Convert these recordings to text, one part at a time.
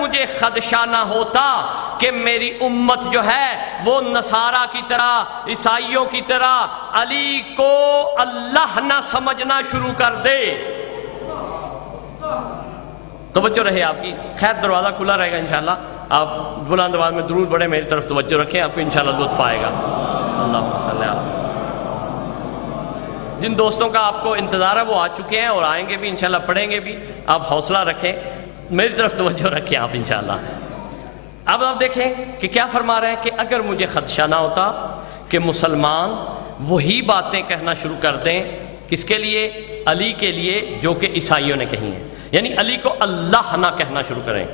مجھے خدشہ نہ ہوتا کہ میری امت جو ہے وہ نصارہ کی طرح، عیسائیوں کی طرح علی کو اللہ نہ سمجھنا شروع کر دے۔ توجہ رہے آپ کی، خیر دروازہ کھلا رہے گا انشاءاللہ، آپ بلند آواز میں درود پڑھیں، میری طرف توجہ رکھیں، آپ کو انشاءاللہ لطف آئے گا۔ اللہم صلی اللہ۔ جن دوستوں کا آپ کو انتظار ہے وہ آ چکے ہیں اور آئیں گے بھی انشاءاللہ، پڑھیں گے بھی، آپ حوصلہ رکھیں، میری طرف توجہ رکھیں آپ انشاءاللہ۔ اب آپ دیکھیں کہ کیا فرما رہے ہیں کہ اگر مجھے خدشہ نہ ہوتا کہ مسلمان وہی باتیں کہنا شروع کر دیں، کس کے لیے؟ علی کے لیے، جو کہ عیسائیوں نے کہی ہیں، یعنی علی کو اللہ نہ کہنا شروع کریں،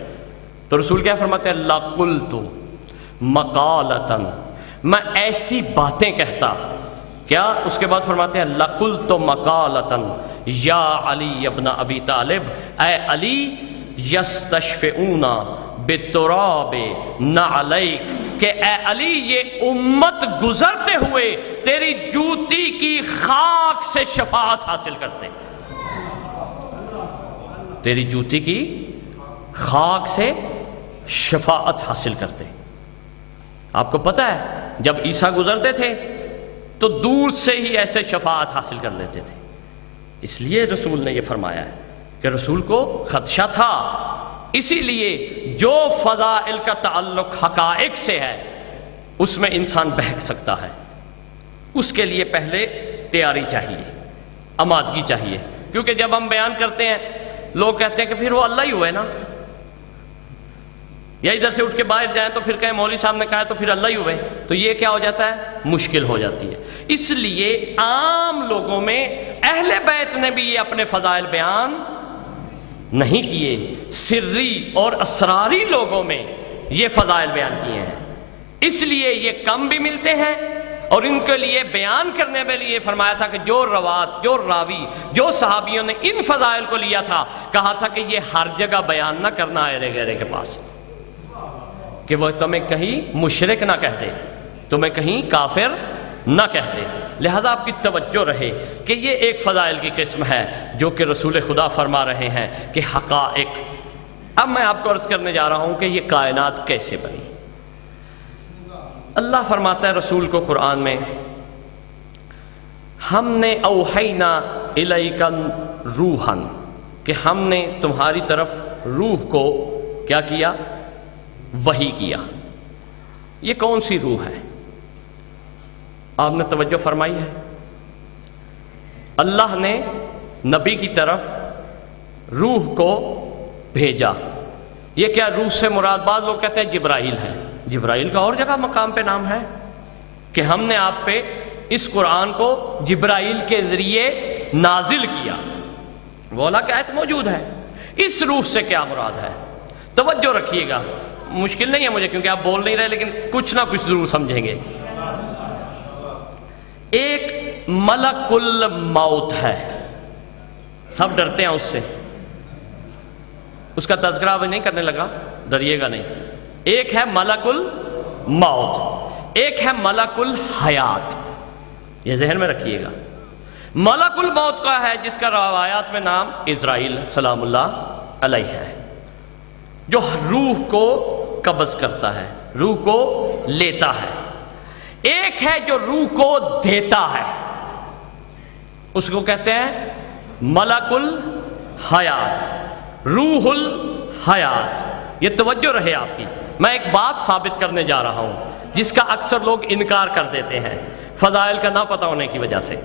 تو رسول کیا فرماتے ہیں؟ لَقُلْتُ مَقَالَةً، میں ایسی باتیں کہتا۔ کیا؟ اس کے بعد فرماتے ہیں لَقُلْتُ مَقَالَةً یا علی ابن ابی طالب، اے علی، یستشفعون بالتراب نعلیک، کہ اے علی یہ امت گزرتے ہوئے تیری جوتی کی خاک سے شفاعت حاصل کرتے، تیری جوتی کی خاک سے شفاعت حاصل کرتے۔ آپ کو پتہ ہے جب عیسیٰ گزرتے تھے تو دور سے ہی ایسے شفاعت حاصل کر لیتے تھے، اس لیے رسول نے یہ فرمایا ہے کہ رسول کو خدشہ تھا، اسی لیے جو فضائل کا تعلق حقائق سے ہے اس میں انسان بہک سکتا ہے، اس کے لیے پہلے تیاری چاہیے، آمادگی چاہیے، کیونکہ جب ہم بیان کرتے ہیں لوگ کہتے ہیں کہ پھر وہ اللہ ہی ہوئے نا، یا ادھر سے اٹھ کے باہر جائیں تو پھر کہیں مولوی صاحب نے کہا تو پھر اللہ ہی ہوئے، تو یہ کیا ہو جاتا ہے؟ مشکل ہو جاتی ہے۔ اس لیے عام لوگوں میں اہل بیت نے بھی یہ اپنے فضائل بیان نہیں کیے، سری اور اسراری لوگوں میں یہ فضائل بیان کیے ہیں، اس لیے یہ کم بھی ملتے ہیں، اور ان کے لیے بیان کرنے میں لیے فرمایا تھا کہ جو روات، جو راوی، جو صحابیوں نے ان فضائل کو لیا تھا، کہا تھا کہ یہ ہر جگہ بیان نہ کرنا ایرے گیرے کے پاس، کہ وہ تمہیں کہیں مشرک نہ کہہ دے، تمہیں کہیں کافر نہ کہہ دے، لہذا آپ کی توجہ رہے کہ یہ ایک فضائل کی قسم ہے جو کہ رسول خدا فرما رہے ہیں کہ حقائق۔ اب میں آپ کو عرض کرنے جا رہا ہوں کہ یہ کائنات کیسے بنی۔ اللہ فرماتا ہے رسول کو قرآن میں، ہم نے اوحینا الیک روحاً، کہ ہم نے تمہاری طرف روح کو کیا کیا؟ وحی کیا۔ یہ کون سی روح ہے؟ آپ نے توجہ فرمائی ہے؟ اللہ نے نبی کی طرف روح کو بھیجا۔ یہ کیا روح سے مراد؟ بعض لوگ کہتے ہیں جبرائیل ہے، جبرائیل کا اور جگہ مقام پہ نام ہے کہ ہم نے آپ پہ اس قرآن کو جبرائیل کے ذریعے نازل کیا، وہ اللہ کی آیت موجود ہے۔ اس روح سے کیا مراد ہے؟ توجہ رکھیے گا، مشکل نہیں ہے مجھے کیونکہ آپ بول نہیں رہے، لیکن کچھ نہ کچھ ضرور سمجھیں گے۔ ایک ملک الموت ہے، سب ڈرتے ہیں اس سے، اس کا تذکرہ ابھی نہیں کرنے لگا، ڈریے گا نہیں۔ ایک ہے ملک الموت، ایک ہے ملک الحیات، یہ ذہن میں رکھیے گا۔ ملک الموت کا ہے جس کا روایات میں نام اسرائیل سلام اللہ علیہ ہے، جو روح کو قبض کرتا ہے، روح کو لیتا ہے۔ ایک ہے جو روح کو دیتا ہے، اس کو کہتے ہیں ملک الحیات، روح الحیات۔ یہ توجہ رہے آپ کی، میں ایک بات ثابت کرنے جا رہا ہوں جس کا اکثر لوگ انکار کر دیتے ہیں فضائل کا نہ پتہ ہونے کی وجہ سے۔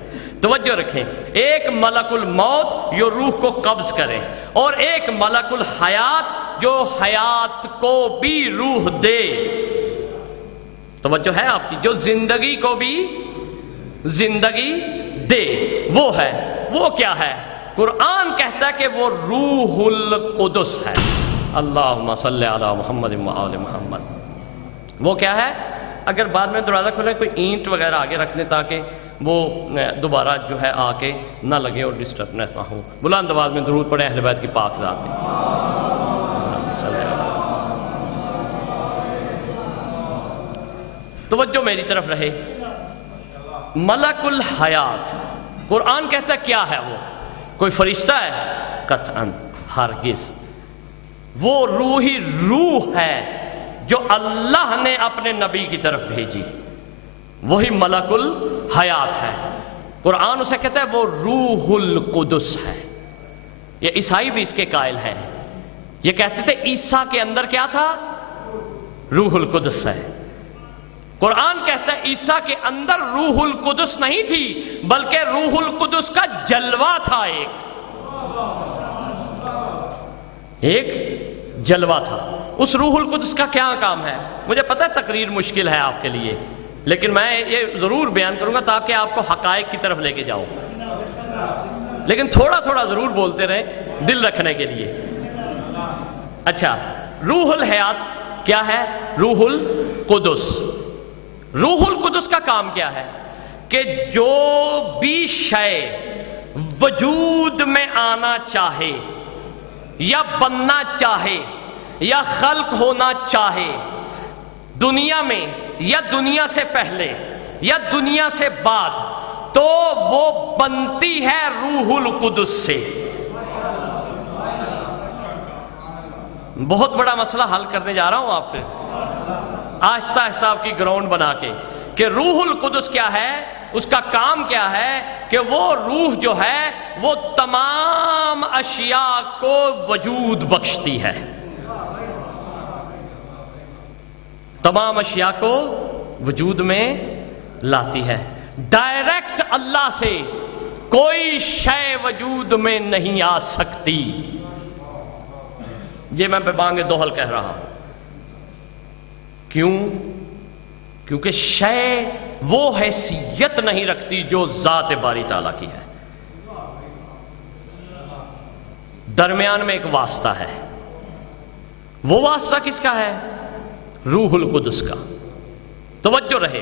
توجہ رکھیں، ایک ملک الموت جو روح کو قبض کرے، اور ایک ملک الحیات جو حیات کو بھی روح دے۔ توجہ ہے آپ کی، جو زندگی کو بھی زندگی دے، وہ ہے، وہ کیا ہے؟ قرآن کہتا ہے کہ وہ روح القدس ہے۔ اللہم صلی علی محمد و آل محمد۔ وہ کیا ہے؟ اگر بعد میں دروازہ کھولے کوئی اینٹ وغیرہ آگے رکھ دیں تاکہ وہ دوبارہ جو ہے آ کے نہ لگے اور ڈسٹربنس نہ ہو۔ بلند آواز میں درود پڑھیں اہل بیت کی پاک ذات میں۔ توجہ میری طرف رہے۔ ملک الحیات، قرآن کہتا ہے کیا ہے وہ؟ کوئی فرشتہ ہے؟ قطعاً ہرگز، وہ روحی روح ہے جو اللہ نے اپنے نبی کی طرف بھیجی، وہی ملک الحیات ہے۔ قرآن اسے کہتا ہے وہ روح القدس ہے۔ یہ عیسائی بھی اس کے قائل ہیں، یہ کہتے تھے عیسیٰ کے اندر کیا تھا؟ روح القدس ہے۔ قرآن کہتا ہے عیسیٰ کے اندر روح القدس نہیں تھی، بلکہ روح القدس کا جلوہ تھا، ایک جلوہ تھا۔ اس روح القدس کا کیا کام ہے؟ مجھے پتہ ہے تقریر مشکل ہے آپ کے لیے، لیکن میں یہ ضرور بیان کروں گا تاکہ آپ کو حقائق کی طرف لے کے جاؤں، لیکن تھوڑا تھوڑا ضرور بولتے رہیں دل رکھنے کے لیے۔ اچھا، روح الحیات کیا ہے؟ روح القدس۔ روح القدس کا کام کیا ہے؟ کہ جو بھی شے وجود میں آنا چاہے یا بننا چاہے یا خلق ہونا چاہے، دنیا میں یا دنیا سے پہلے یا دنیا سے بعد، تو وہ بنتی ہے روح القدس سے۔ بہت بڑا مسئلہ حل کرنے جا رہا ہوں آپ پہ، آہستہ آہستہ آپ کی گراؤنڈ بنا کے، کہ روح القدس کیا ہے، اس کا کام کیا ہے، کہ وہ روح جو ہے وہ تمام اشیاء کو وجود بخشتی ہے، تمام اشیاء کو وجود میں لاتی ہے۔ ڈائریکٹ اللہ سے کوئی شے وجود میں نہیں آ سکتی۔ یہ میں ببانگ دوہل کہہ رہا ہوں۔ کیوں؟ کیونکہ شے وہ حیثیت نہیں رکھتی جو ذات باری تعالیٰ کی ہے۔ درمیان میں ایک واسطہ ہے، وہ واسطہ کس کا ہے؟ روح القدس کا۔ توجہ رہے،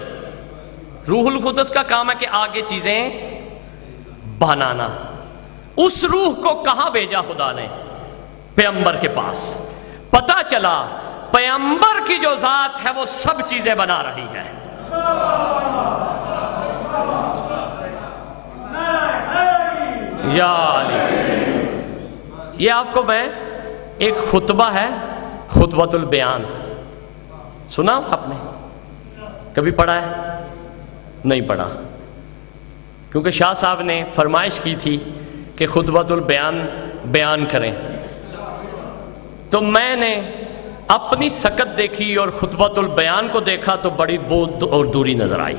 روح القدس کا کام ہے کہ آگے چیزیں بنانا۔ اس روح کو کہاں بھیجا خدا نے؟ پیغمبر کے پاس۔ پتہ چلا پیغمبر کی جو ذات ہے وہ سب چیزیں بنا رہی ہے۔ یا علی، یہ آپ کو میں ایک خطبہ ہے، خطبۃ البیان، سنا آپ نے؟ کبھی پڑھا ہے؟ نہیں پڑھا، کیونکہ شاہ صاحب نے فرمائش کی تھی کہ خطبۃ البیان بیان کریں، تو میں نے اپنی سکت دیکھی اور خطبۃ البیان کو دیکھا تو بڑی بہت اور دوری نظر آئی۔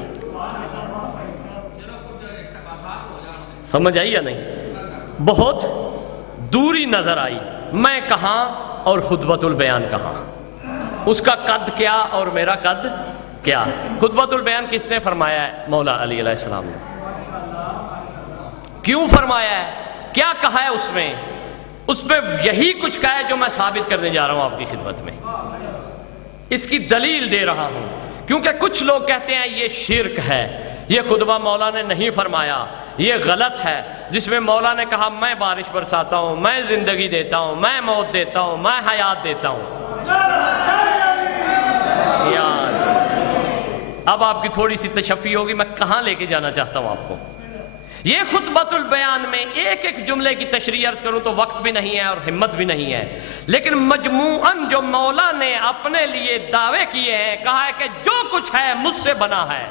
سمجھ آئی یا نہیں؟ بہت دوری نظر آئی، میں کہاں اور خطبۃ البیان کہاں، اس کا قد کیا اور میرا قد کیا۔ خطبۃ البیان کس نے فرمایا ہے؟ مولا علی علیہ السلام نے۔ کیوں فرمایا ہے؟ کیا کہا ہے اس میں؟ اس میں یہی کچھ کہا ہے جو میں ثابت کرنے جا رہا ہوں آپ کی خدمت میں، اس کی دلیل دے رہا ہوں۔ کیونکہ کچھ لوگ کہتے ہیں یہ شرک ہے، یہ خطبہ مولا نے نہیں فرمایا، یہ غلط ہے، جس میں مولا نے کہا میں بارش برساتا ہوں، میں زندگی دیتا ہوں، میں موت دیتا ہوں، میں حیات دیتا ہوں۔ یار اب آپ کی تھوڑی سی تشفی ہوگی، میں کہاں لے کے جانا چاہتا ہوں آپ کو۔ یہ خطبۃ البیان میں ایک ایک جملے کی تشریح عرض کروں تو وقت بھی نہیں ہے اور ہمت بھی نہیں ہے، لیکن مجموعاً جو مولا نے اپنے لیے دعوے کیے ہیں، کہا ہے کہ جو کچھ ہے مجھ سے بنا ہے،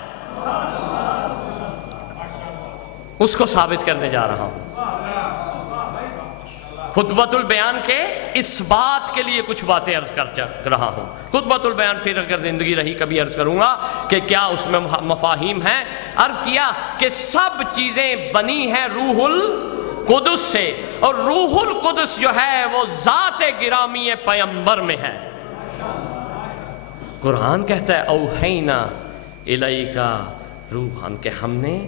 اس کو ثابت کرنے جا رہا ہوں۔ خطبۃ البیان کے اس بات کے لیے کچھ باتیں عرض کر رہا ہوں۔ خطبۃ البیان پھر اگر زندگی رہی کبھی عرض کروں گا کہ کیا اس میں مفاہیم ہیں۔ عرض کیا کہ سب چیزیں بنی ہیں روح القدس سے، اور روح القدس جو ہے وہ ذات گرامی پیغمبر میں ہے۔ قرآن کہتا ہے اوحینا الیکا روحان، کہ ہم نے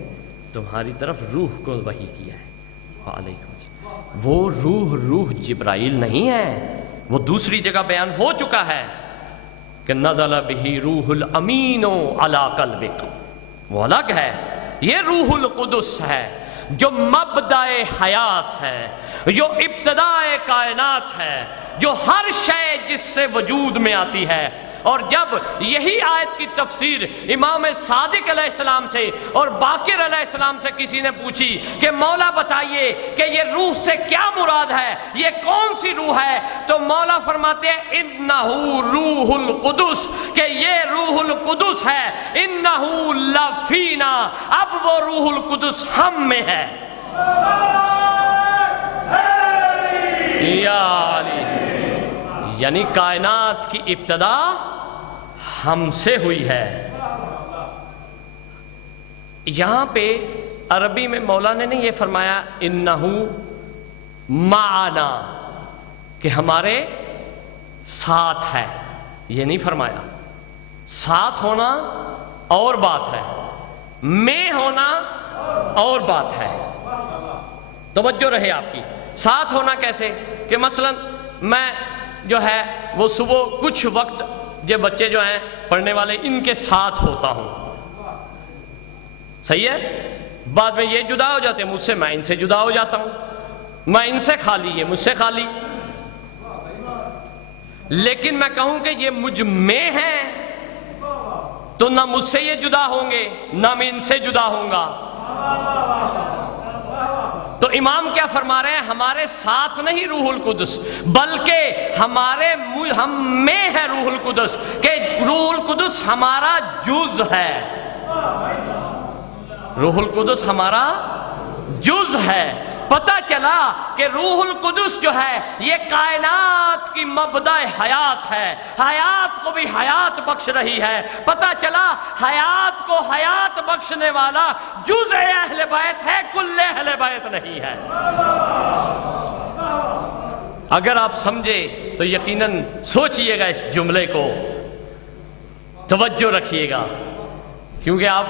تمہاری طرف روح کو وحی کیا ہے۔ وعلیکم السلام۔ وہ روح جبرائیل نہیں ہے، وہ دوسری جگہ بیان ہو چکا ہے کہ نزل بہ روح الامین علی قلبک، وہ الگ ہے۔ یہ روح القدس ہے جو مبدأ حیات ہے، جو ابتداء کائنات ہے، جو ہر شے جس سے وجود میں آتی ہے. اور جب یہی آیت کی تفسیر امام صادق علیہ السلام سے اور باقر علیہ السلام سے کسی نے پوچھی کہ مولا بتائیے کہ یہ روح سے کیا مراد ہے، یہ کون سی روح ہے، تو مولا فرماتے ہیں انہو روح القدس، کہ یہ روح القدس ہے. انہو لفینا، اب وہ روح القدس ہم میں ہے. یا علی، یعنی کائنات کی ابتدا ہم سے ہوئی ہے. یہاں پہ عربی میں مولا نے نہیں یہ فرمایا انہو معنا، کہ ہمارے ساتھ ہے، یہ نہیں فرمایا. ساتھ ہونا اور بات ہے، میں ہونا اور بات ہے. توجہ رہے آپ کی. ساتھ ہونا کیسے؟ کہ مثلا میں جو ہے وہ صبح کچھ وقت یہ بچے جو ہیں پڑھنے والے ان کے ساتھ ہوتا ہوں، صحیح ہے. بعد میں یہ جدا ہو جاتے ہیں مجھ سے، میں ان سے جدا ہو جاتا ہوں. میں ان سے خالی، یہ مجھ سے خالی. لیکن میں کہوں کہ یہ مجھ میں ہیں تو نہ مجھ سے یہ جدا ہوں گے نہ میں ان سے جدا ہوں گا. تو امام کیا فرما رہے ہیں؟ ہمارے ساتھ نہیں روح القدس، بلکہ ہم میں ہے روح القدس، کہ روح القدس ہمارا جز ہے. روح القدس ہمارا جز ہے. پتہ چلا کہ روح القدس جو ہے یہ کائنات کی مبدأ حیات ہے، حیات کو بھی حیات بخش رہی ہے. پتہ چلا حیات کو حیات بخشنے والا جز اہل بیت ہے، کل اہل بیت نہیں ہے. اگر آپ سمجھے تو یقیناً سوچئے گا اس جملے کو، توجہ رکھیے گا، کیونکہ آپ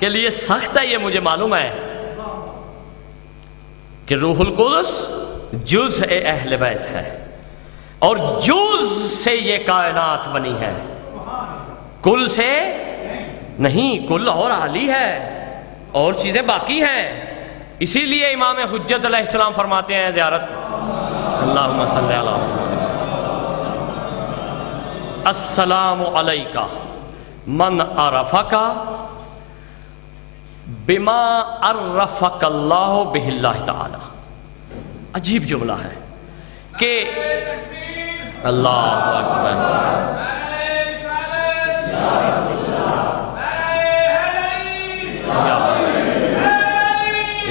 کے لیے سخت ہے یہ مجھے معلوم ہے کہ روح القدس جز اہل بیت ہے، اور جز سے یہ کائنات بنی ہے، کل سے نہیں. کل اور عالی ہے، اور چیزیں باقی ہیں. اسی لیے امام حجت علیہ السلام فرماتے ہیں زیارت اللہم صلی علی السلام علیکہ من عرفک بما عرفک اللہ بہ اللہ تعالی. عجیب جملہ ہے کہ اللہ اکبر،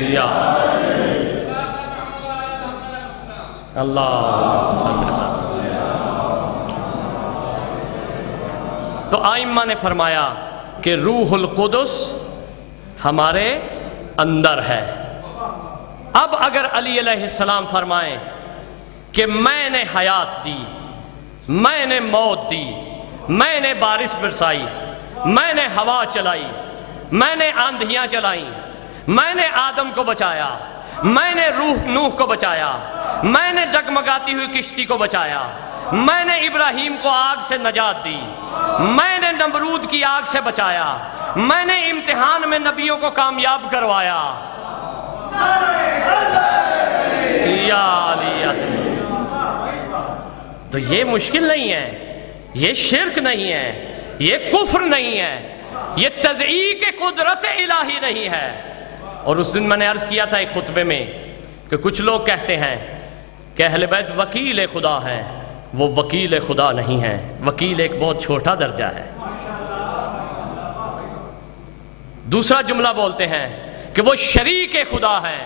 یا اللہ. تو ائمہ نے فرمایا کہ روح القدس ہمارے اندر ہے. اب اگر علی علیہ السلام فرمائیں کہ میں نے حیات دی، میں نے موت دی، میں نے بارش برسائی، میں نے ہوا چلائی، میں نے آندھیاں چلائیں، میں نے آدم کو بچایا، میں نے نوح کو بچایا، میں نے ڈگمگاتی ہوئی کشتی کو بچایا، میں نے ابراہیم کو آگ سے نجات دی، میں نے نمرود کی آگ سے بچایا، میں نے امتحان میں نبیوں کو کامیاب کروایا. یا علی، تو یہ مشکل نہیں ہے، یہ شرک نہیں ہے، یہ کفر نہیں ہے، یہ تضعیف قدرت الہی نہیں ہے. اور اس دن میں نے عرض کیا تھا ایک خطبے میں کہ کچھ لوگ کہتے ہیں کہ اہل بیت وکیل خدا ہیں. وہ وکیل خدا نہیں ہیں، وکیل ایک بہت چھوٹا درجہ ہے. دوسرا جملہ بولتے ہیں کہ وہ شریک خدا ہیں.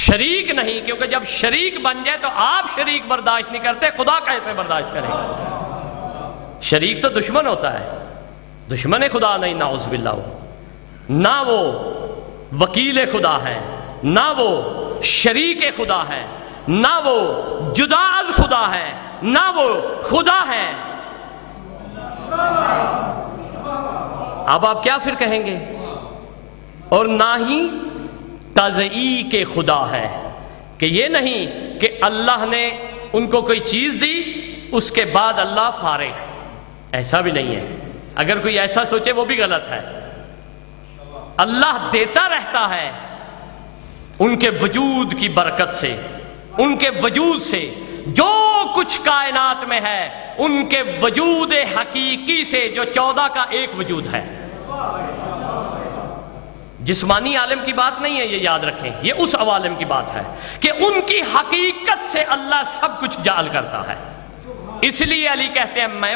شریک نہیں، کیونکہ جب شریک بن جائے تو آپ شریک برداشت نہیں کرتے، خدا کیسے برداشت کرے گا؟ شریک تو دشمن ہوتا ہے، دشمن خدا نہیں، نعوذ باللہ. نہ وہ وکیل خدا ہے، نہ وہ شریک خدا ہے، نہ وہ جدا از خدا ہے، نہ وہ خدا ہے. اب آپ کیا پھر کہیں گے؟ اور نہ ہی تضعیف خدا ہے، کہ یہ نہیں کہ اللہ نے ان کو کوئی چیز دی اس کے بعد اللہ فارغ، ایسا بھی نہیں ہے. اگر کوئی ایسا سوچے وہ بھی غلط ہے. اللہ دیتا رہتا ہے، ان کے وجود کی برکت سے، ان کے وجود سے، جو کچھ کائنات میں ہے ان کے وجود حقیقی سے، جو 14 کا ایک وجود ہے۔ جسمانی عالم کی بات نہیں ہے، یہ یاد رکھیں، یہ اس عوالم کی بات ہے کہ ان کی حقیقت سے اللہ سب کچھ جعل کرتا ہے۔ اس لیے علی کہتے ہیں میں